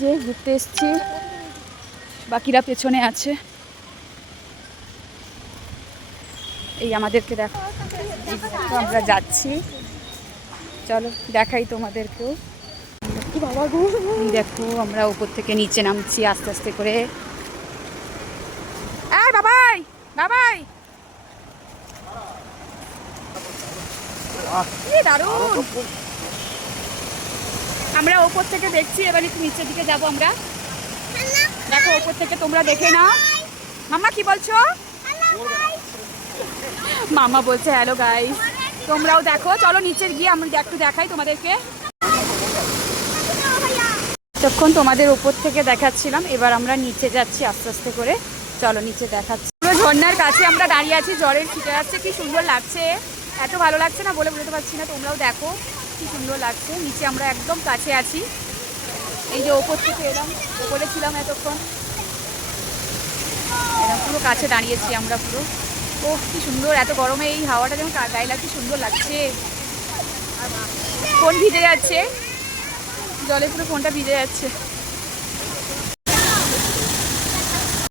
যে ঘুরতে এসছি, বাকিরা পেছনে আছে। এই আমাদেরকে দেখো, আমরা যাচ্ছি, চলো দেখাই তোমাদেরকেও। দেখো আমরা উপর থেকে নিচে নামছি আস্তে আস্তে করে। বাবাই বাবাই, দারুণ! আমরা ওপর থেকে দেখছি, এবার একটু নিচের দিকে যাবো আমরা। দেখো ওপর থেকে তোমরা দেখে নাও। মামা কি বলছো? মামা বলছে হ্যালো গাইস, তোমরাও দেখো। চলো নিচে গিয়ে আমরা একটু দেখাই তোমাদেরকে। তখন তোমাদের উপর থেকে দেখাচ্ছিলাম, এবার আমরা নিচে যাচ্ছি আস্তে আস্তে করে। চলো নিচে দেখাচ্ছি। পুরো ঝর্ণার কাছে আমরা দাঁড়িয়ে আছি, জলের ছিটে যাচ্ছে, কি সুন্দর লাগছে। এত ভালো লাগছে না, বলে বুঝতে পারছি না। তোমরাও দেখো কি সুন্দর লাগছে। নিচে আমরা একদম কাছে আছি। এই যে ওপর থেকে এলাম, ওপরে ছিলাম এতক্ষণ, পুরো কাছে দাঁড়িয়েছি আমরা পুরো। ও কি সুন্দর, এত গরমে এই হাওয়াটা যেমন গায়ে লাগছে, সুন্দর লাগছে। ফোন ভিজে যাচ্ছে, জলে পুরো ফোনটা ভিজে যাচ্ছে।